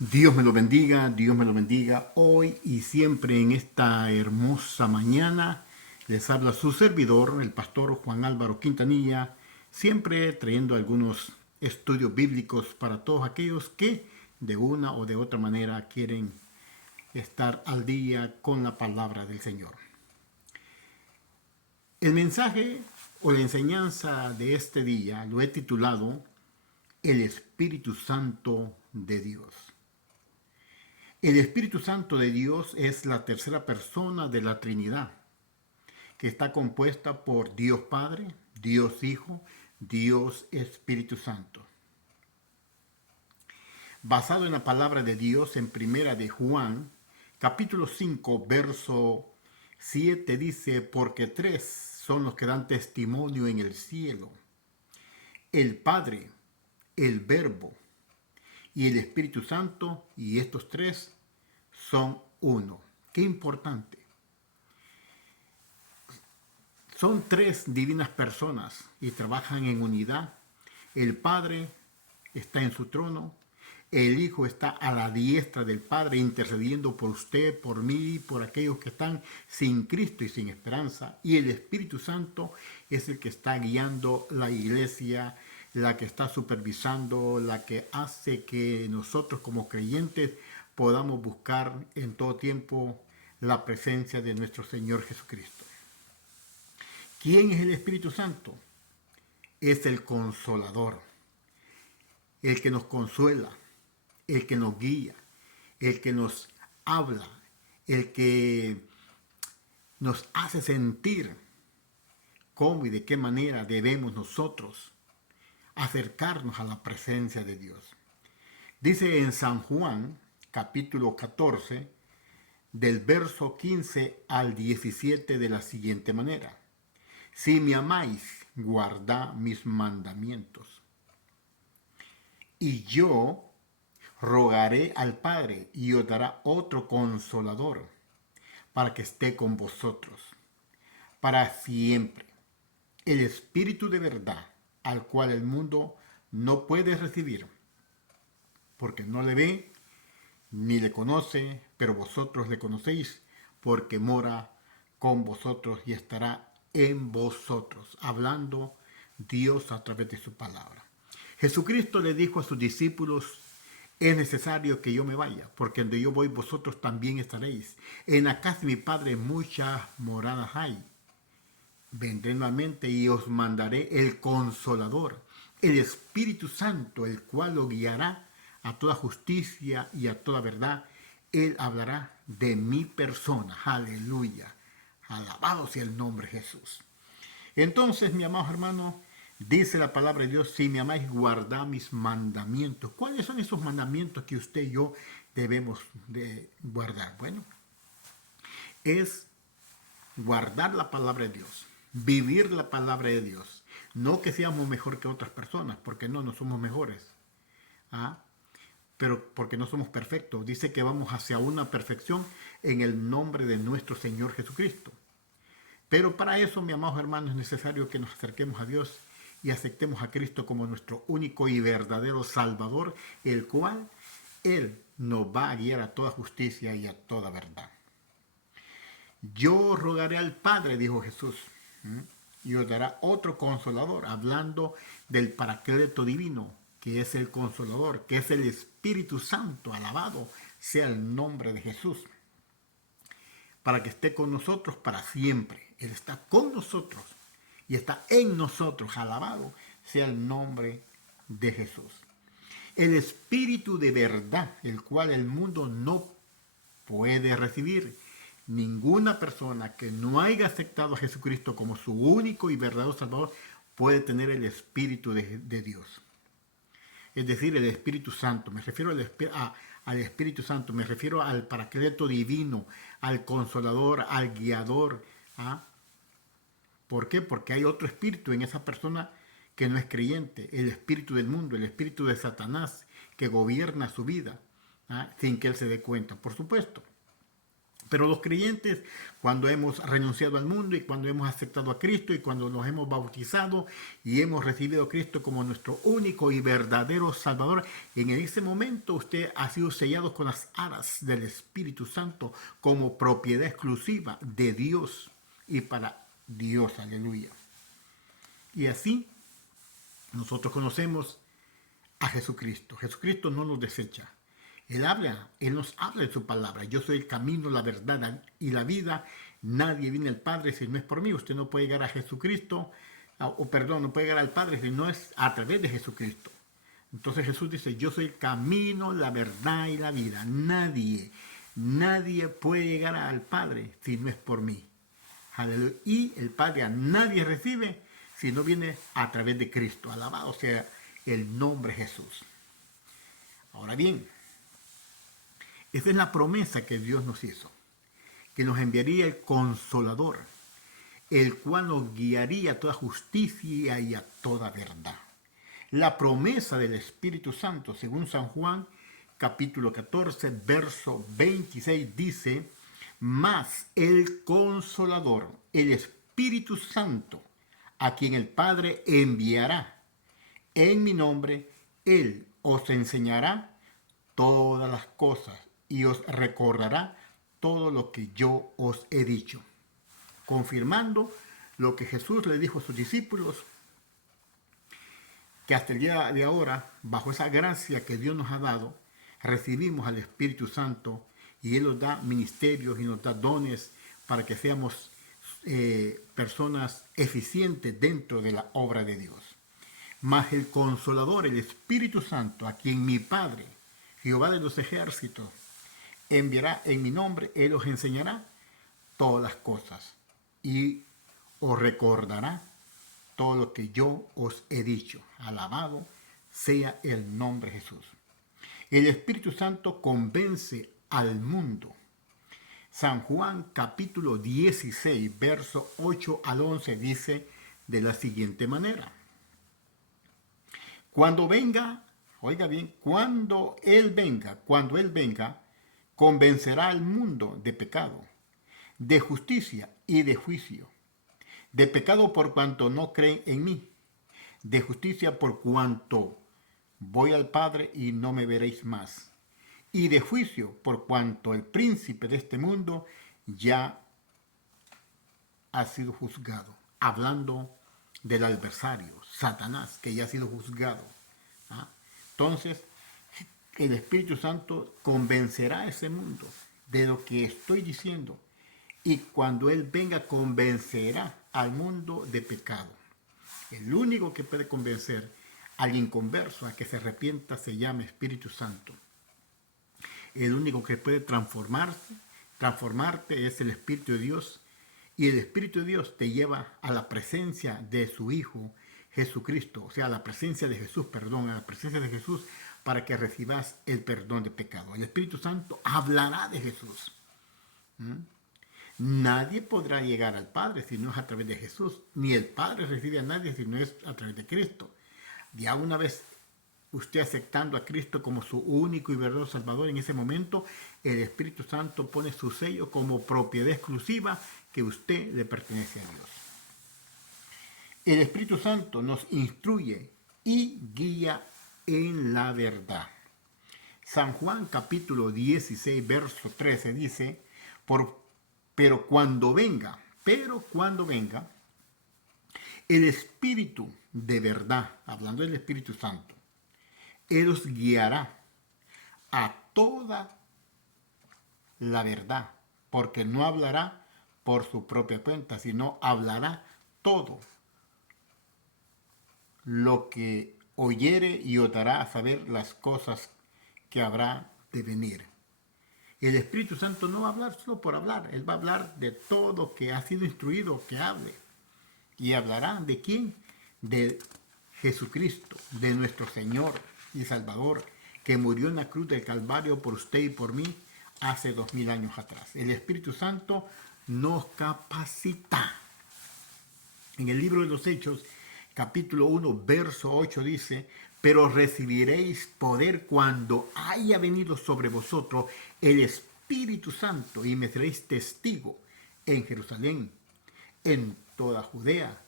Dios me lo bendiga hoy y siempre en esta hermosa mañana. Les habla su servidor, el pastor Juan Álvaro Quintanilla, siempre trayendo algunos estudios bíblicos para todos aquellos que de una o de otra manera quieren estar al día con la palabra del Señor. El mensaje o la enseñanza de este día lo he titulado El Espíritu Santo de Dios. El Espíritu Santo de Dios es la tercera persona de la Trinidad, que está compuesta por Dios Padre, Dios Hijo, Dios Espíritu Santo. Basado en la palabra de Dios en Primera de Juan, capítulo 5, verso 7 dice, porque tres son los que dan testimonio en el cielo, el Padre, el Verbo y el Espíritu Santo, y estos tres son uno. Qué importante. Son tres divinas personas y trabajan en unidad. El Padre está en su trono, el Hijo está a la diestra del Padre intercediendo por usted, por mí, por aquellos que están sin Cristo y sin esperanza, y el Espíritu Santo es el que está guiando la iglesia, la que está supervisando, la que hace que nosotros como creyentes podamos buscar en todo tiempo la presencia de nuestro Señor Jesucristo. ¿Quién es el Espíritu Santo? Es el Consolador, el que nos consuela, el que nos guía, el que nos habla, el que nos hace sentir cómo y de qué manera debemos nosotros acercarnos a la presencia de Dios. Dice en San Juan, capítulo 14, del verso 15 al 17 de la siguiente manera. Si me amáis, guardad mis mandamientos. Y yo rogaré al Padre y os dará otro consolador para que esté con vosotros para siempre. El Espíritu de verdad, al cual el mundo no puede recibir, porque no le ve ni le conoce, pero vosotros le conocéis, porque mora con vosotros y estará en vosotros, hablando Dios a través de su palabra. Jesucristo le dijo a sus discípulos, es necesario que yo me vaya, porque donde yo voy vosotros también estaréis. En la casa de mi Padre muchas moradas hay. Vendré nuevamente y os mandaré el Consolador, el Espíritu Santo, el cual lo guiará a toda justicia y a toda verdad. Él hablará de mi persona. Aleluya. Alabado sea el nombre de Jesús. Entonces, mi amado hermano, dice la palabra de Dios, si me amáis, guardad mis mandamientos. ¿Cuáles son esos mandamientos que usted y yo debemos de guardar? Bueno, es guardar la palabra de Dios, vivir la palabra de Dios. No que seamos mejor que otras personas, porque no somos mejores. Pero porque no somos perfectos. Dice que vamos hacia una perfección en el nombre de nuestro Señor Jesucristo. Pero para eso, mi amados hermanos, es necesario que nos acerquemos a Dios y aceptemos a Cristo como nuestro único y verdadero Salvador, el cual Él nos va a guiar a toda justicia y a toda verdad. Yo rogaré al Padre, dijo Jesús, y os dará otro consolador, hablando del Paracleto divino, que es el consolador, que es el Espíritu Santo, alabado sea el nombre de Jesús, para que esté con nosotros para siempre. Él está con nosotros y está en nosotros, alabado sea el nombre de Jesús. El Espíritu de verdad, el cual el mundo no puede recibir. Ninguna persona que no haya aceptado a Jesucristo como su único y verdadero Salvador puede tener el Espíritu de Dios. Es decir, el Espíritu Santo. Me refiero al Espíritu Santo, me refiero al Paracleto divino, al Consolador, al Guiador. ¿Por qué? Porque hay otro espíritu en esa persona que no es creyente, el espíritu del mundo, el espíritu de Satanás, que gobierna su vida sin que él se dé cuenta, por supuesto. Pero los creyentes, cuando hemos renunciado al mundo y cuando hemos aceptado a Cristo y cuando nos hemos bautizado y hemos recibido a Cristo como nuestro único y verdadero Salvador, en ese momento usted ha sido sellado con las alas del Espíritu Santo como propiedad exclusiva de Dios y para Dios. Aleluya. Y así nosotros conocemos a Jesucristo. Jesucristo no nos desecha. Él nos habla de su palabra. Yo soy el camino, la verdad y la vida. Nadie viene al Padre si no es por mí. Usted no puede llegar a Jesucristo, no puede llegar al Padre si no es a través de Jesucristo. Entonces Jesús dice, yo soy el camino, la verdad y la vida. Nadie puede llegar al Padre si no es por mí. Aleluya. Y el Padre a nadie recibe si no viene a través de Cristo. Alabado sea el nombre de Jesús. Ahora bien, esa es la promesa que Dios nos hizo, que nos enviaría el Consolador, el cual nos guiaría a toda justicia y a toda verdad. La promesa del Espíritu Santo, según San Juan, capítulo 14, verso 26, dice, mas el Consolador, el Espíritu Santo, a quien el Padre enviará en mi nombre, Él os enseñará todas las cosas y os recordará todo lo que yo os he dicho. Confirmando lo que Jesús le dijo a sus discípulos, que hasta el día de ahora, bajo esa gracia que Dios nos ha dado, recibimos al Espíritu Santo y Él nos da ministerios y nos da dones para que seamos personas eficientes dentro de la obra de Dios. Mas el Consolador, el Espíritu Santo, a quien mi Padre, Jehová de los ejércitos, enviará en mi nombre, Él os enseñará todas las cosas y os recordará todo lo que yo os he dicho. Alabado sea el nombre de Jesús. El Espíritu Santo convence al mundo. San Juan capítulo 16, verso 8 al 11 dice de la siguiente manera. Cuando venga, oiga bien, cuando Él venga, convencerá al mundo de pecado, de justicia y de juicio. De pecado por cuanto no creen en mí, de justicia por cuanto voy al Padre y no me veréis más, y de juicio por cuanto el príncipe de este mundo ya ha sido juzgado, hablando del adversario, Satanás, que ya ha sido juzgado. Entonces, el Espíritu Santo convencerá a ese mundo de lo que estoy diciendo, y cuando Él venga convencerá al mundo de pecado. El único que puede convencer al inconverso a que se arrepienta se llama Espíritu Santo. El único que puede transformarte es el Espíritu de Dios, y el Espíritu de Dios te lleva a la presencia de su Hijo Jesucristo, o sea, a la presencia de Jesús, a la presencia de Jesús, para que recibas el perdón de pecado. El Espíritu Santo hablará de Jesús. Nadie podrá llegar al Padre si no es a través de Jesús, ni el Padre recibe a nadie si no es a través de Cristo. Ya una vez usted aceptando a Cristo como su único y verdadero Salvador, en ese momento el Espíritu Santo pone su sello como propiedad exclusiva que usted le pertenece a Dios. El Espíritu Santo nos instruye y guía en la verdad. San Juan capítulo 16, verso 13 dice, pero cuando venga, el Espíritu de verdad, hablando del Espíritu Santo, Él os guiará a toda la verdad, porque no hablará por su propia cuenta, sino hablará todo lo que oyere y os dará a saber las cosas que habrá de venir. El Espíritu Santo no va a hablar solo por hablar, Él va a hablar de todo que ha sido instruido que hable. ¿Y hablará de quién? De Jesucristo, de nuestro Señor y Salvador, que murió en la cruz del Calvario por usted y por mí hace 2000 años atrás. El Espíritu Santo nos capacita. En el libro de los Hechos, capítulo 1, verso 8 dice, pero recibiréis poder cuando haya venido sobre vosotros el Espíritu Espíritu Santo y me seréis testigo en Jerusalén, en toda Judea,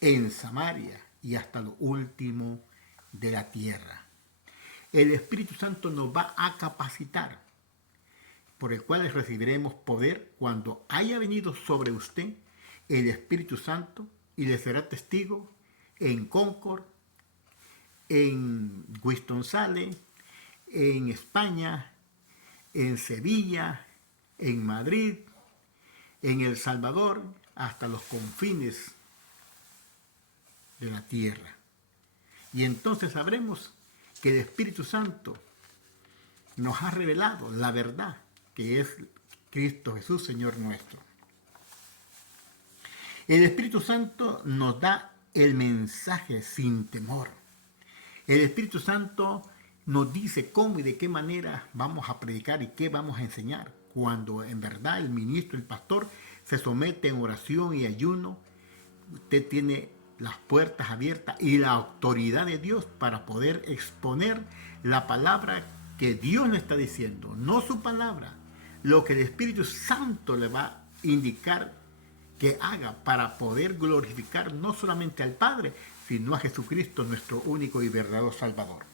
en Samaria y hasta lo último de la tierra. El Espíritu Santo nos va a capacitar, por el cual recibiremos poder cuando haya venido sobre usted el Espíritu Santo y le será testigo en Concord, en Winston-Salem, en España, en Sevilla, en Madrid, en El Salvador, hasta los confines de la tierra. Y entonces sabremos que el Espíritu Santo nos ha revelado la verdad, que es Cristo Jesús, Señor nuestro. El Espíritu Santo nos da el mensaje sin temor. El Espíritu Santo nos dice cómo y de qué manera vamos a predicar y qué vamos a enseñar. Cuando en verdad el ministro, el pastor, se somete en oración y ayuno, usted tiene las puertas abiertas y la autoridad de Dios para poder exponer la palabra que Dios le está diciendo, no su palabra, lo que el Espíritu Santo le va a indicar que haga para poder glorificar no solamente al Padre, sino a Jesucristo, nuestro único y verdadero Salvador.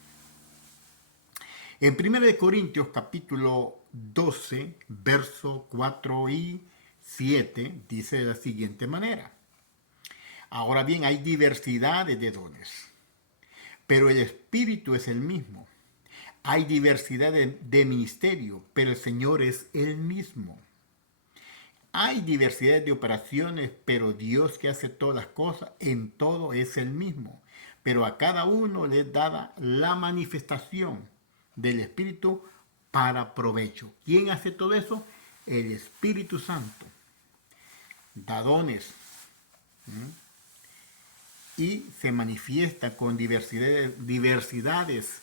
En 1 Corintios capítulo 12, versos 4 y 7, dice de la siguiente manera: ahora bien, hay diversidades de dones, pero el Espíritu es el mismo. Hay diversidad de ministerio, pero el Señor es el mismo. Hay diversidad de operaciones, pero Dios, que hace todas las cosas, en todo es el mismo. Pero a cada uno le es dada la manifestación del Espíritu para provecho. ¿Quién hace todo eso? El Espíritu Santo. Da dones. Y se manifiesta con diversidades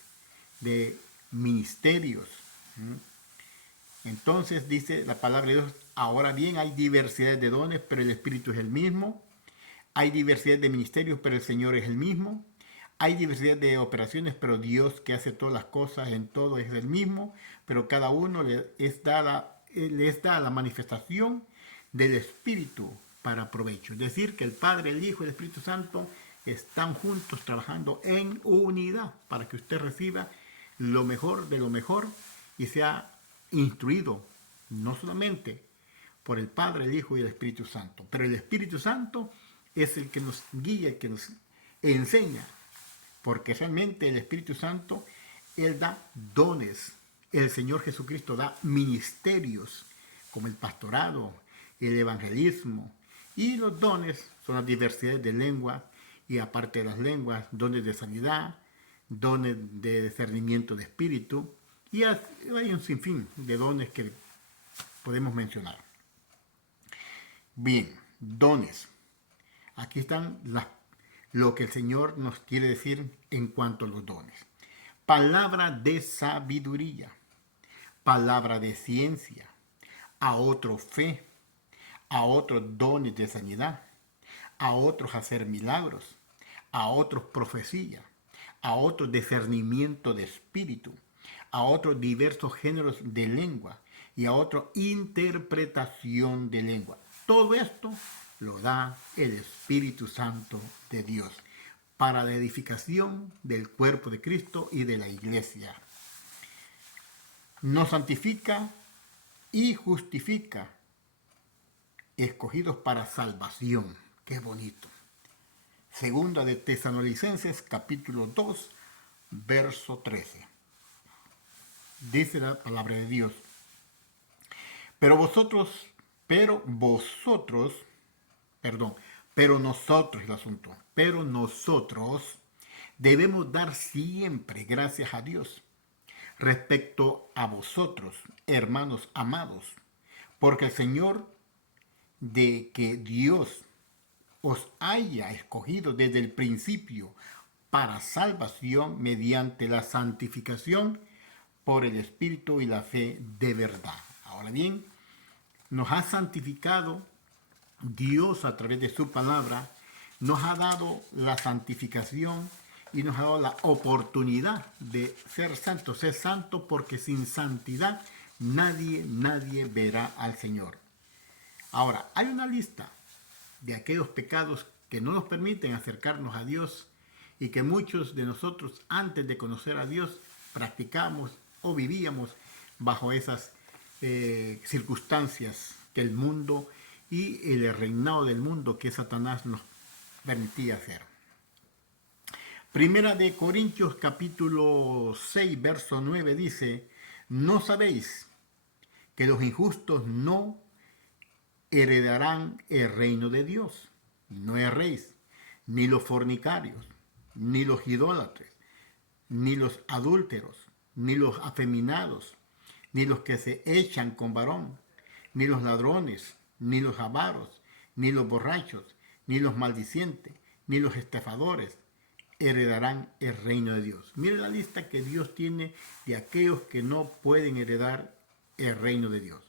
de ministerios. Entonces dice la palabra de Dios: ahora bien, hay diversidad de dones, pero el Espíritu es el mismo. Hay diversidad de ministerios, pero el Señor es el mismo. Hay diversidad de operaciones, pero Dios, que hace todas las cosas en todo, es el mismo. Pero cada uno les da la manifestación del Espíritu para provecho. Es decir, que el Padre, el Hijo y el Espíritu Santo están juntos trabajando en unidad para que usted reciba lo mejor de lo mejor y sea instruido no solamente por el Padre, el Hijo y el Espíritu Santo, pero el Espíritu Santo es el que nos guía, el que nos enseña, porque realmente el Espíritu Santo, Él da dones. El Señor Jesucristo da ministerios como el pastorado, el evangelismo, y los dones son las diversidades de lengua, y aparte de las lenguas, dones de sanidad, dones de discernimiento de espíritu, y hay un sinfín de dones que podemos mencionar. Bien, dones. Aquí están lo que el Señor nos quiere decir en cuanto a los dones. Palabra de sabiduría, palabra de ciencia, a otro fe, a otros dones de sanidad, a otros hacer milagros, a otros profecía, a otros discernimiento de espíritu, a otros diversos géneros de lengua y a otros interpretación de lengua. Todo esto lo da el Espíritu Santo de Dios para la edificación del cuerpo de Cristo y de la iglesia. Nos santifica y justifica, escogidos para salvación. Qué bonito. Segunda de Tesalonicenses, capítulo 2, verso 13. Dice la palabra de Dios: pero nosotros, debemos dar siempre gracias a Dios respecto a vosotros, hermanos amados, porque el Señor, de que Dios os haya escogido desde el principio para salvación mediante la santificación por el Espíritu y la fe de verdad. Ahora bien, nos ha santificado Dios a través de su palabra, nos ha dado la santificación y nos ha dado la oportunidad de ser santos. Ser santo porque sin santidad nadie verá al Señor. Ahora, hay una lista de aquellos pecados que no nos permiten acercarnos a Dios y que muchos de nosotros antes de conocer a Dios practicamos o vivíamos bajo esas circunstancias que el mundo y el reinado del mundo que Satanás nos permitía hacer. Primera de Corintios capítulo 6 verso 9 dice: ¿no sabéis que los injustos no heredarán el reino de Dios? No erréis, ni los fornicarios, ni los idólatras, ni los adúlteros, ni los afeminados, ni los que se echan con varón, ni los ladrones, ni los avaros, ni los borrachos, ni los maldicientes, ni los estafadores heredarán el reino de Dios. Mire la lista que Dios tiene de aquellos que no pueden heredar el reino de Dios.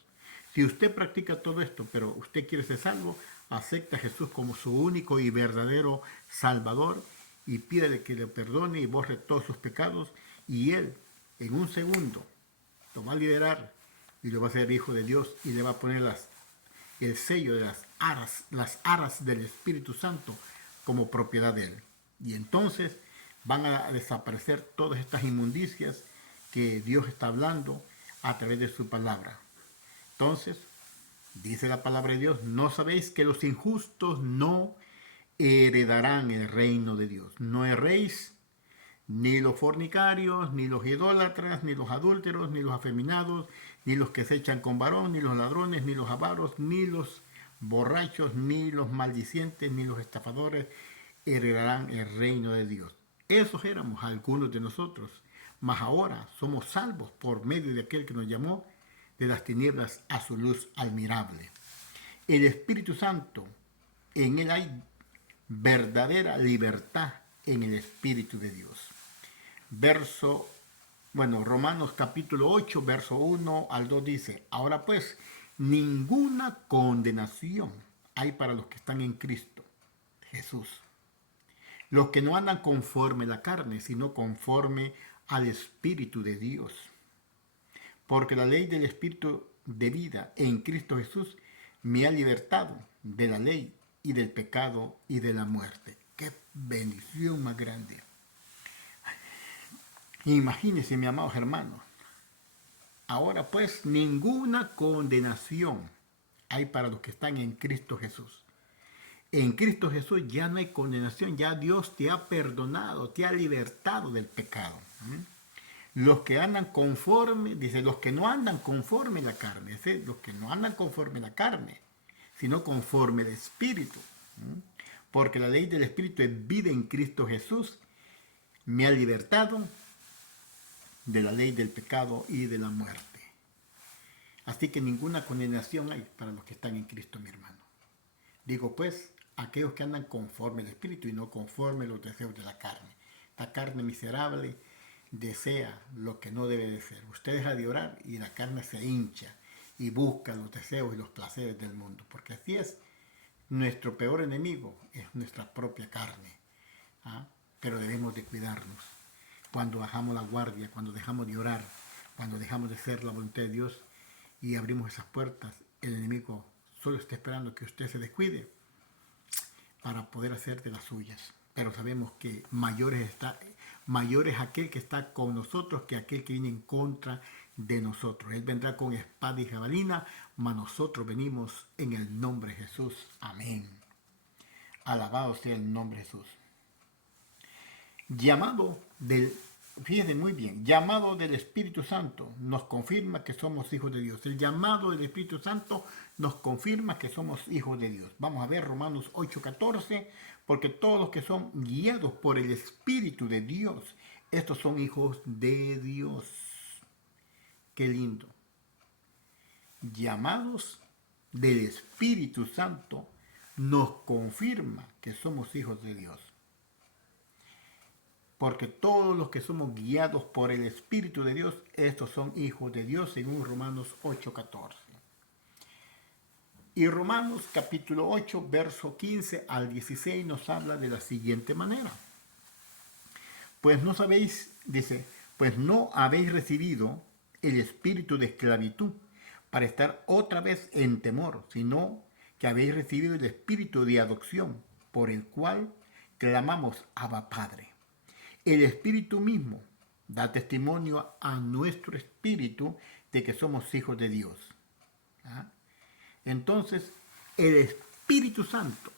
Si usted practica todo esto, pero usted quiere ser salvo, acepta a Jesús como su único y verdadero Salvador y pídele que le perdone y borre todos sus pecados, y Él en un segundo lo va a liberar y lo va a hacer hijo de Dios y le va a poner el sello de las aras del Espíritu Santo como propiedad de Él. Y entonces van a desaparecer todas estas inmundicias que Dios está hablando a través de su palabra. Entonces, dice la palabra de Dios: ¿no sabéis que los injustos no heredarán el reino de Dios? No erréis, ni los fornicarios, ni los idólatras, ni los adúlteros, ni los afeminados, ni los que se echan con varón, ni los ladrones, ni los avaros, ni los borrachos, ni los maldicientes, ni los estafadores heredarán el reino de Dios. Esos éramos algunos de nosotros, mas ahora somos salvos por medio de aquel que nos llamó de las tinieblas a su luz admirable. El Espíritu Santo, en él hay verdadera libertad en el Espíritu de Dios. Romanos capítulo 8, verso 1 al 2 dice: ahora pues, ninguna condenación hay para los que están en Cristo Jesús, los que no andan conforme a la carne, sino conforme al Espíritu de Dios. Porque la ley del Espíritu de vida en Cristo Jesús me ha libertado de la ley y del pecado y de la muerte. ¡Qué bendición más grande! Imagínense, mis amados hermanos. Ahora pues, ninguna condenación hay para los que están en Cristo Jesús. En Cristo Jesús ya no hay condenación, ya Dios te ha perdonado, te ha libertado del pecado. Los que andan conforme, dice, los que no andan conforme a la carne, los que no andan conforme a la carne, sino conforme al Espíritu. Porque la ley del Espíritu es vida en Cristo Jesús, me ha libertado de la ley del pecado y de la muerte. Así que ninguna condenación hay para los que están en Cristo, mi hermano. Digo pues, aquellos que andan conforme al Espíritu y no conforme a los deseos de la carne. La carne miserable desea lo que no debe de ser. Usted deja de orar y la carne se hincha y busca los deseos y los placeres del mundo. Porque así es, nuestro peor enemigo es nuestra propia carne. Pero debemos de cuidarnos. Cuando bajamos la guardia, cuando dejamos de orar, cuando dejamos de hacer la voluntad de Dios y abrimos esas puertas, el enemigo solo está esperando que usted se descuide para poder hacer de las suyas. Pero sabemos que mayor es aquel que está con nosotros que aquel que viene en contra de nosotros. Él vendrá con espada y jabalina, mas nosotros venimos en el nombre de Jesús. Amén. Alabado sea el nombre de Jesús. Fíjense muy bien, llamado del Espíritu Santo nos confirma que somos hijos de Dios. El llamado del Espíritu Santo nos confirma que somos hijos de Dios. Vamos a ver Romanos 8:14, porque todos los que son guiados por el Espíritu de Dios, estos son hijos de Dios. Qué lindo. Llamados del Espíritu Santo nos confirma que somos hijos de Dios. Porque todos los que somos guiados por el Espíritu de Dios, estos son hijos de Dios, según Romanos 8:14. Y Romanos capítulo 8, verso 15 al 16 nos habla de la siguiente manera. Pues no sabéis, dice, pues no habéis recibido el espíritu de esclavitud para estar otra vez en temor, sino que habéis recibido el espíritu de adopción, por el cual clamamos Abba Padre. El espíritu mismo da testimonio a nuestro espíritu de que somos hijos de Dios. ¿Ah? Entonces, el Espíritu Santo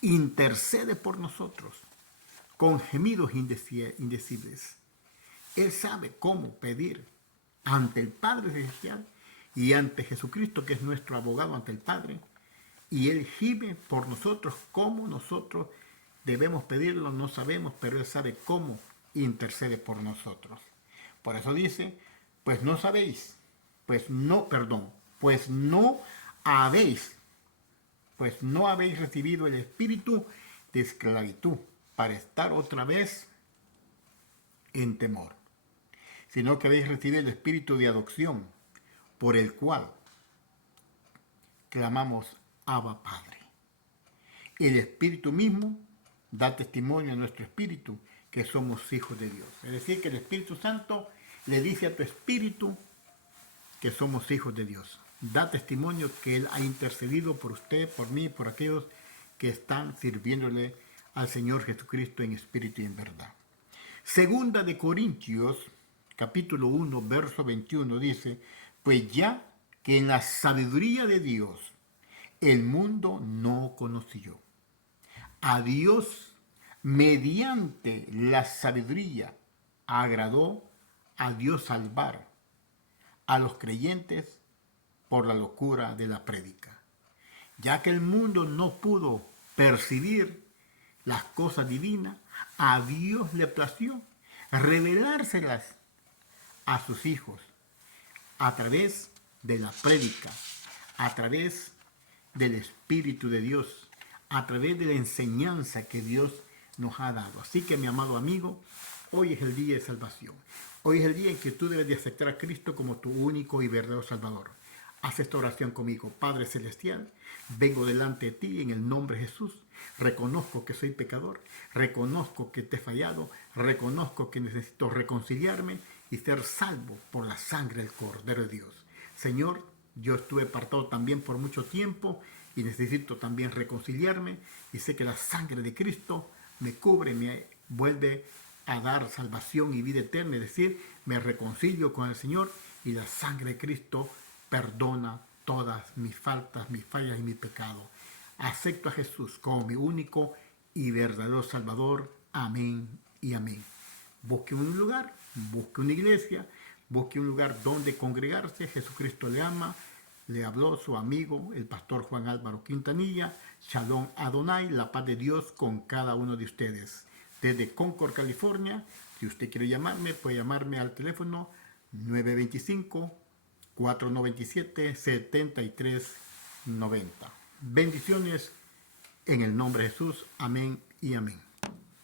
intercede por nosotros con gemidos indecibles. Él sabe cómo pedir ante el Padre Celestial y ante Jesucristo, que es nuestro abogado ante el Padre, y Él gime por nosotros como nosotros debemos pedirlo, no sabemos, pero Él sabe cómo intercede por nosotros. Por eso dice, pues no sabéis, pues no habéis recibido el espíritu de esclavitud para estar otra vez en temor, sino que habéis recibido el espíritu de adopción, por el cual clamamos Abba Padre. El Espíritu mismo da testimonio a nuestro espíritu que somos hijos de Dios. Es decir, que el Espíritu Santo le dice a tu espíritu que somos hijos de Dios. Da testimonio que Él ha intercedido por usted, por mí, por aquellos que están sirviéndole al Señor Jesucristo en espíritu y en verdad. Segunda de Corintios, capítulo 1, verso 21, dice, pues ya que en la sabiduría de Dios el mundo no conoció a Dios, mediante la sabiduría agradó a Dios salvar a los creyentes por la locura de la prédica, ya que el mundo no pudo percibir las cosas divinas, a Dios le plació revelárselas a sus hijos a través de la prédica, a través del Espíritu de Dios, a través de la enseñanza que Dios nos ha dado. Así que, mi amado amigo, hoy es el día de salvación. Hoy es el día en que tú debes de aceptar a Cristo como tu único y verdadero Salvador. Haz esta oración conmigo. Padre Celestial, vengo delante de ti en el nombre de Jesús. Reconozco que soy pecador, reconozco que te he fallado, reconozco que necesito reconciliarme y ser salvo por la sangre del Cordero de Dios. Señor, yo estuve apartado también por mucho tiempo y necesito también reconciliarme, y sé que la sangre de Cristo me cubre, me vuelve a dar salvación y vida eterna, es decir, me reconcilio con el Señor, y la sangre de Cristo perdona todas mis faltas, mis fallas y mis pecados. Acepto a Jesús como mi único y verdadero Salvador. Amén y amén. Busque un lugar, busque una iglesia, busque un lugar donde congregarse. Jesucristo le ama. Le habló su amigo, el pastor Juan Álvaro Quintanilla. Shalom Adonai, la paz de Dios con cada uno de ustedes. Desde Concord, California, si usted quiere llamarme, puede llamarme al teléfono 925-497-7390. Bendiciones en el nombre de Jesús. Amén y amén.